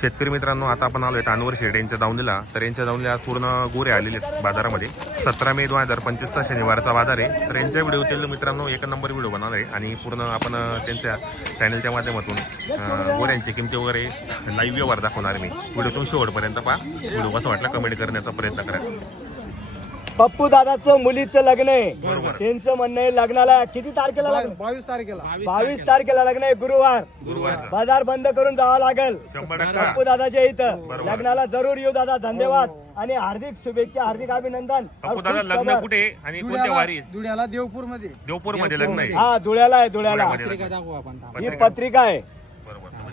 शेतकरी मित्रांनो आता आपण आलोय टानवर शेड यांच्या दावणीला. तर यांच्या दावणीला आज पूर्ण गोरे आलेले आहेत बाजारामध्ये. सतरा मे दोन हजार पंचवीसचा शनिवारचा बाजार आहे. तर यांच्या व्हिडिओतील मित्रांनो एक नंबर व्हिडिओ बनवणार आहे. आणि पूर्ण आपण त्यांच्या चॅनलच्या माध्यमातून गोऱ्यांची किमती वगैरे लाईव्ह व्यवहार दाखवणार मी. व्हिडिओतून शेवटपर्यंत पहा. व्हिडिओ कसा वाटला कमेंट करण्याचा प्रयत्न करा. पप्पू दादाचं मुलीचं लग्न आहे. बरोबर. त्यांचं म्हणणं आहे लग्नाला किती तारखेला लग्न बावीस तारखेला. बावीस तारखेला. लग्न आहे गुरुवार. बाजार बंद करून जावं लागेल. पप्पू दादाच्या इथं. लग्नाला जरूर येऊ दादा. धन्यवाद. आणि हार्दिक शुभेच्छा हार्दिक अभिनंदन. पप्पू दादा खुश लग्न. कुठे? आणि कोणत्या वारी? धुळ्याला देवपूरमध्ये देवपूरमध्ये लग्न आहे. हा धुळ्याला आहे धुळ्याला. ही पत्रिका. आहे.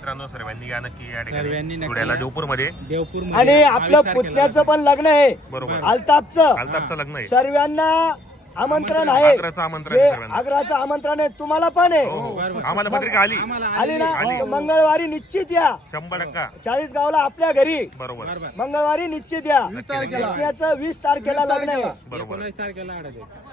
मित्रांनो सर्वांनी या नक्की या सर्वांनी ठिकाणी नक्की धुळ्याला देवपूरमध्ये देवपूर आणि आपलं पुतण्याचं पण लग्न आहे. बरोबर. अल्तापचं अल्ताफचं लग्न आहे. सर्वांना आमंत्रण आहे. आग्राचं आमंत्रण जे आहे सर्वांना. आग्राचं आमंत्रण आहे तुम्हाला पण आहे. हो, आम्हाला पत्रिका आली. आली. ना? मंगळवारी निश्चित या. शंभर टक्का. चाळीस गावला आपल्या घरी. बरोबर. मंगळवारी निश्चित या. तारखेला. पुतण्याचं वीस तारखेला लग्न आहे. बरोबर.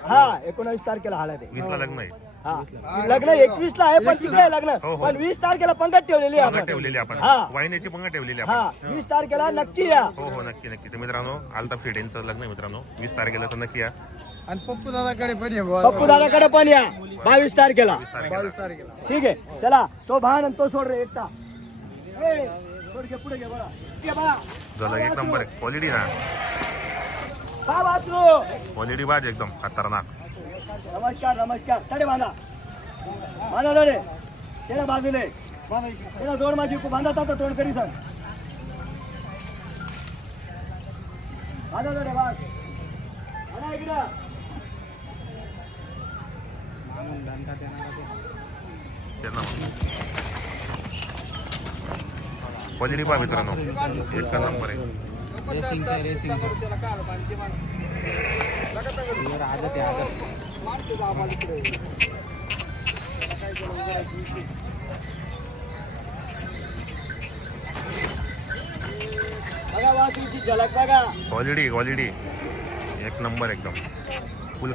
हा एकोणावीस तारखेला हळद आहे. वीसला लग्न आहे. हा लग्न एकवीस ला आहे पण तिकडे आहे लग्न. हो, हो. पण वीस तारखेला पंगत ठेवलेली आहे पंगत आपण. ठेवलेली आपण. हा. वाहिन्याची पंगत ठेवलेली हा. आपण. वीस तारखेला नक्की या. हो हो नक्की नक्की. तर मित्रांनो अल्ताफ शेड यांचं लग्न आहे मित्रांनो. वीस तारखेला तर नक्की या. आणि पप्पू दादाकडे पण बुवा. पप्पू दादाकडे पण या. बावीस तारखेला. वीस तारखेला. बावीस तारखेला. ठीक आहे. चला तो भान आणि तो सोड रे एकटा. ए, सोड घे, पुढे घे. झालं एक नंबर आहे. क्वालिटी ना. हा वासरू क्वालिटी बाज एकदम खतरनाक. नमस्कार नमस्कार. तडे बांधा. बांधा तडे. त्याला बाजूले. त्याला दोन माझी बांधा आता तोंड करी सांग बांधा तडे बाज इकडं. मित्रांनो. एक नंबर आहे. बघा वासरूची झलक बघा क्वालिटी क्वालिटी एक नंबर एकदम. फुल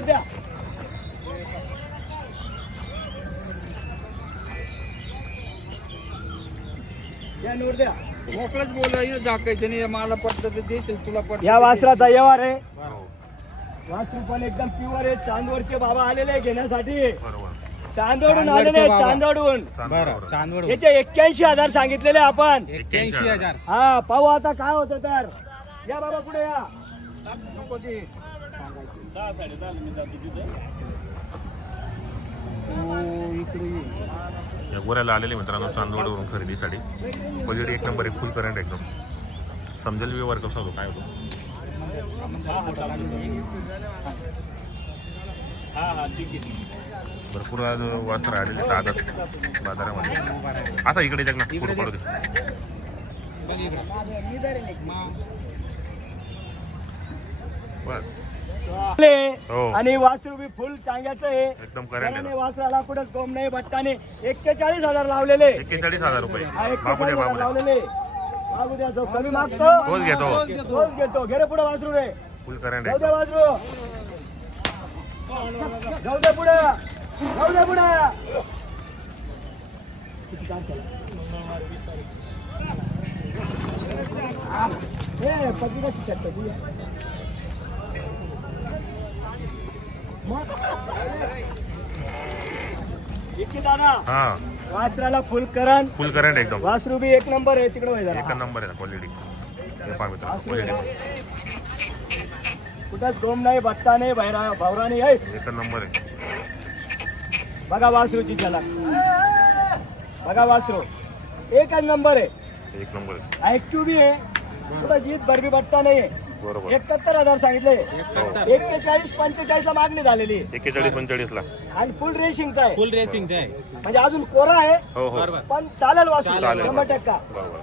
द्या द्या मोकळच बोलायचं झाकायचं नाही मला पटलं तर देशील तुला पटलं या वासराचा व्यवहार आहे. हो पण एकदम प्युअर आहे. चांदवडचे बाबा आलेले घेण्यासाठी. बरोबर. चांदोडून आलेले आहे, चांदोडून चांदवड चांदवड याचे एक्क्याऐंशी हजार सांगितलेले आपण. एक्क्याऐंशी हजार. हा पाहू आता काय होतं तर. या बाबा पुढे या. गोऱ्याला आलेले मित्रांनो चांदवडवरून खरेदीसाठी. क्वालिटी एक नंबर आहे फुल करंट एकदम. समजेल व्यवहार कसा होतो काय होतो? भरपूर आज वस्त्र आलेले ताजत बाजारामध्ये. आता इकडे पडू दे. बस. हो. आणि वासरू बी फुल चांग्याचं आहे. एकदम आहे वासराला कुठं गोम नाही भटकाने एक्केचाळीस हजार लावलेले. एक्केचाळीस हजार रुपये. लावलेले. मागू द्या जो कमी मागतो. तोच घेतो. तोच घेतो. घे रे पुढे वासरू रे. फुल करंट जाऊ दे वासरू. जाऊ दे पुढे. जाऊ दे पुढे. हे पत्रिकाची शर्ट तुझी मग? इतकी दादा हा. वासराला फुल करण फुल करंट एकदम. वासरू बी एक नंबर आहे तिकडे वय एक जरा नंबर आहे क्वालिटी हे पहा मित्रांनो क्वालिटी कुठंच गोम नाही बट्टा नाही भैरा भावरा नाही आहे एक नंबर आहे. बघा वासरूची झलक. बघा वासरू. एकच नंबर आहे. एक नंबर आहे. ऍक्टिव्ह बी आहे. कुठं जीत भरबी बट्टा नाही आहे एकाहत्तर हजार सांगितले. एक्केचाळीस पंचेचाळीस ला मागणी झालेली. आहे. एक्केचाळीस पंचेचाळीस ला आणि फुल रेसिंगचा आहे. फुल रेसिंगचं आहे. म्हणजे अजून कोरा आहे हो हो. पण चालेल वासरू चालेल. शंभर टक्का. बरोबर.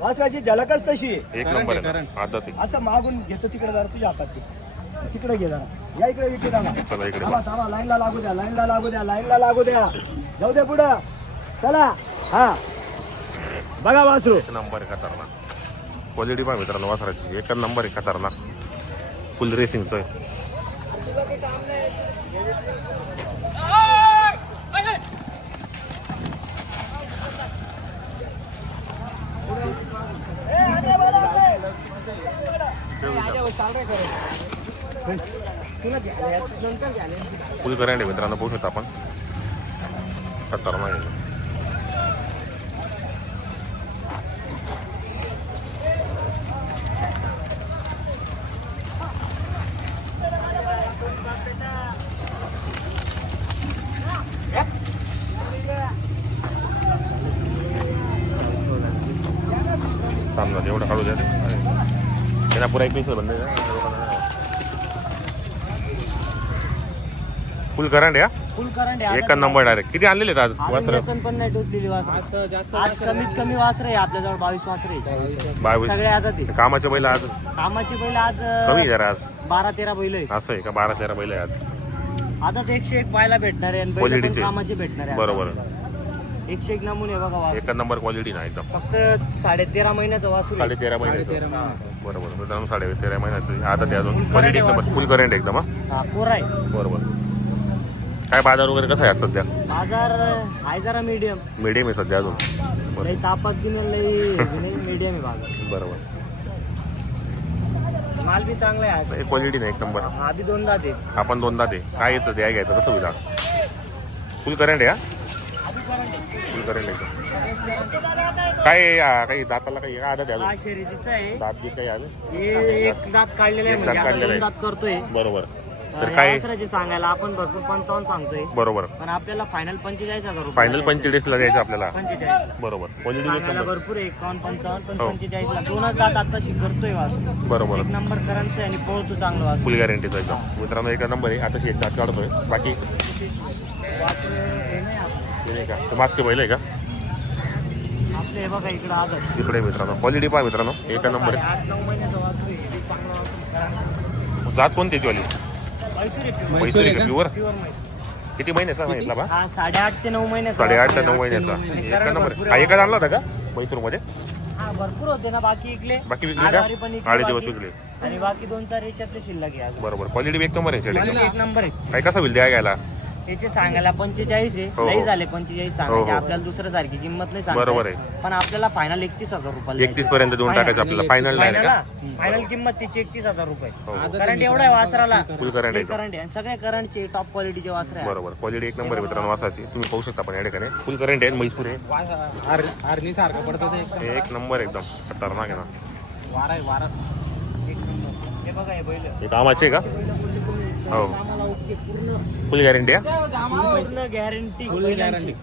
वासराची झलकच तशी आहे. एक नंबर आहे ना. असं मागून घेतो तिकडे जरा तुझ्या हातात ते. तिकडे घे जरा. या इकडे विके दादा चला इकडे. थांबा थांबा. लाईनला लागू द्या लाईनला लागू द्या लाईनला लागू द्या. जाऊ दे पुढं. चला. हा. बघा वासरू. एक नंबर खतरनाक. क्वालिटी पण मित्रांनो वासराची. एक नंबर आहे खतरनाक. फुल रेसिंगचं फुल करायला आहे मित्रांनो पाहू शकता आपण. खतरनाक आहे. त्याला पुरा एक पिक्सल बंद फुल करंट आहे हा? फुल करंट एक नंबर डायरेक्ट किती आणलेले आज वासर पण नाही टोचलेली वासर. आज कमीत कमी वासर आहे आपल्याजवळ बावीस वासर आहे. बावीस सगळे आजात आहे कामाचे बैल आज? कामाची बैल आज कमी आहे जरा आज. बारा तेरा बैल आहे असं आहे का? बारा तेरा बैल आहे आज. आता ते एकशे एक पाहायला भेटणार आहे आणि बैल पण. कामाचे भेटणार आहे बरोबर. एकशे एक नमुने बघा वासर. एक नंबर क्वालिटी ना एकदम. फक्त साडे तेरा महिन्याचं वासू साडे तेरा महिन्याचं. बरोबर मित्रांनो साडे तेरा महिन्याचं. आता ते अजून क्वालिटी एकदम फुल करंट एकदम हा? हा कोरा आहे. बरोबर. काय बाजार वगैरे कसं आहे आज सध्या? बाजार आहे जरा मीडियम मीडियम आहे सध्या अजून. लई तापात की नाही मीडियम आहे बाजार. बरोबर. माल बी चांगला आहे क्वालिटी नाही एक नंबर हा बी दोनदा दे. आपण दोनदा ते काय यायचं ते घ्यायचं कसं होईल फुल करंट आहे हा? फुल करंट आहे काय आहे, काही दाताला काही आदत आहे हा शर्यतीचा आहे. दात बी काही आले? हे एक दात काढलेला आहे एक म्हणजे दात आता काढलेला दोन आहे. दात करतोय. बरोबर. तर काय? वासराचे सांगायला आपण भरपूर पंचावन्न सांगतोय. बरोबर. पण आपल्याला फायनल पंचेचाळीस हजार रुपये फायनल पंचेचाळीसला द्यायचं आपल्याला. पंचेचाळीस. बरोबर. क्वालिटी एक सांगायला नंबर भरपूर आहे. एकावन्न पंचावन्न पण हो. पंचेचाळीस ला दोनच दात आताशी करतोय वासू. बरोबर. एक नंबर करंट आणि पळतो चांगलं वासू. फुल गॅरंटीचा एकदम. मित्रांनो एक नंबर आहे. आता एक दात काढतोय. बाकी? वासरू का? ते मागचे बैल आहे का? आपले बघा इकडं आदर इकडे मित्रांनो. क्वालिटी पहा मित्रांनो. एक नंबर आहे आठ नऊ महिन्याचं वासरू आहे बी चांगलं वासरू जात कोणती याची वाली? म्हैसूर आहे. pure. म्हैसूर आहे का? प्युअर? Pure. किती महिन्याचा सांगितला बा? हा साडेआठ ते नऊ महिन्याचा साडेआठ वासरू ते आहे. नऊ महिन्याचा. एक नंबर हा आहे. एकच आणला होता का? म्हैसूरमध्ये हा भरपूर होते ना बाकी इकले बाकी विकले का? पण आडे दिवस बाकी. विकले. आणि बाकी दोन चार याच्यातले शिल्लक आहे अजून. बरोबर. क्वालिटी एक नंबर आहे एक नंबर आहे. काय कसं होईल द्या घ्यायला? याचे सांगायला पंचेचाळीस आहे. हो, हो. नाही झाले पंचेचाळीस हो, सांगायचे. हो. आपल्याला दुसऱ्या सारखी किंमत नाही सांगता बरोबर. आहे. पण आपल्याला फायनल एकतीस हजार रुपये 31 पर्यंत देऊन टाकायचं आपल्याला. फायनल नाही का? फायनल किंमत तिची एकतीस हजार रुपये. हो. करंट एवढा आहे वासराला. Full current आहे. करंट आहे. आणि सगळ्या करंटचे टॉप क्वालिटीचे वासर आहे बरोबर. क्वालिटी एक नंबर आहे मित्रांनो वासाची तुम्ही पाहू शकता पण या ठिकाणी. फुल करंट आहे म्हैसूर आहे. हरणी सारखं पडतं ते हे एक नंबर एकदम. खतरनाक आहे ना. वारा आहे वारा. एक नंबर. हे बघा हे बैल. हे कामाचे आहे का? हो. फुल गॅरंटी आहे? पूर्ण गॅरंटी guarantee.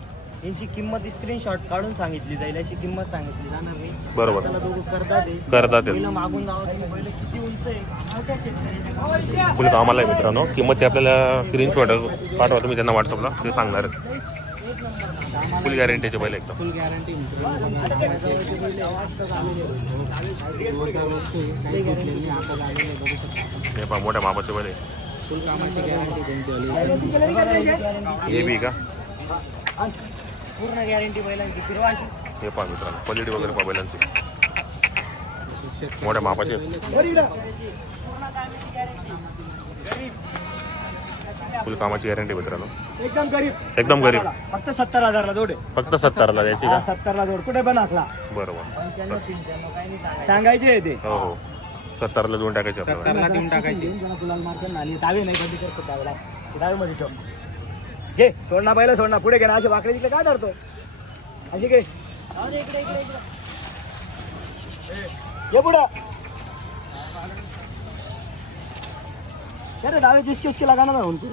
यांची. किंमत स्क्रीनशॉट काढून सांगितली जाईल अशी किंमत सांगितली जाणार नाही. बरोबर. त्याला दोघं करतात ते करतात ते. पहिलं मागून जावं तुम्ही पहिलं किती उंच आहे? मोठ्या शेतकऱ्याच्या. फुल कामाला आहे मित्रांनो. किंमत ते आपल्याला स्क्रीनशॉट पाठवा तुम्ही त्यांना व्हॉट्सअपला ते सांगणार फुल गॅरंटीचे बैल एकदम फुल गॅरंटी हे पहा मोठ्या मापाचे बैल आहे फुल कामाची गॅरंटी त्यांची हे बी का? पूर्ण गॅरंटी बैलांची. फिरवाशी हे पहा मित्रांनो क्वालिटी वगैरे पहा बैलांची. मोठ्या मापाचे. फुल कामाची गॅरंटी मित्रांनो. एकदम गरीब. एकदम गरीब. फक्त सत्तर हजारला जोड आहे. फक्त सत्तरला द्यायची का? सत्तरला जोड. कुठे पण हाकला बरोबर सांगायचे आहे ते. हो हो. सत्तरला देऊन टाकायचे आपल्याला. सत्तरला देऊन टाकायची. गुलाल मार्केट आली दावे नाही बंदी करतो दावेला दावे मध्ये ठेव. घे सोडणा पहिला सोडणा पुढे घे ना. असे वाकडे तिकडे काय धरतो? अशी घे. जाऊ दे इकडे इकडे. इकडे ये पुढं. अरे दावे जिसके इसके लगाना ना उनको.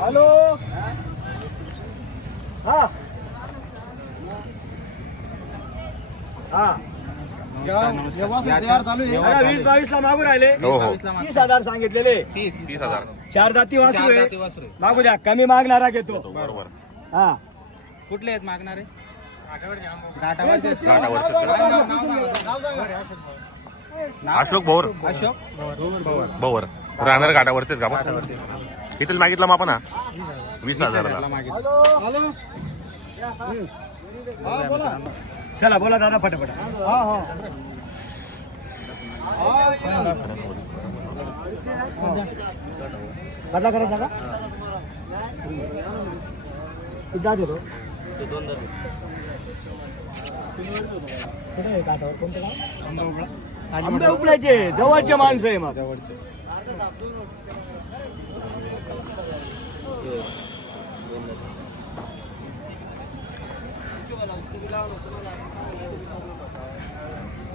हॅलो? हा. हा. वीस बावीस ला मागून राहिले. हो हो. तीस हजार सांगितलेले. तीस तीस हजार. चार जाती वासरू चार आहे. मागू द्या कमी मागणारा घेतो. बरोबर. हा. कुठले आहेत मागणारे? घाटावरचे. घाटावरचे अशोक भोर. अशोक भोवर राहणार घाटावरचेच का किती मागितला मग आपण हा? वीस हजाराला. चला बोला दादा फटाफट. हा हा. बदला करायचा का? किती जात होतो? काठावर कोणतं गाव? आंबे उपलायचे. जवळचे माणसं आहे मग.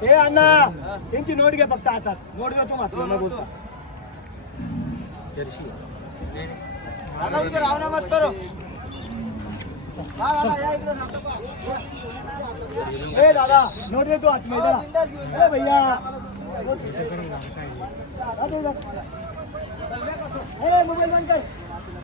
हे अण्णा त्यांची नोट घे फक्त हातात. नोट घे तू मात्र न बोलता. ए दादा नोट दे तू हात में जरा. ए भैया. ए मोबाईल बंद कर.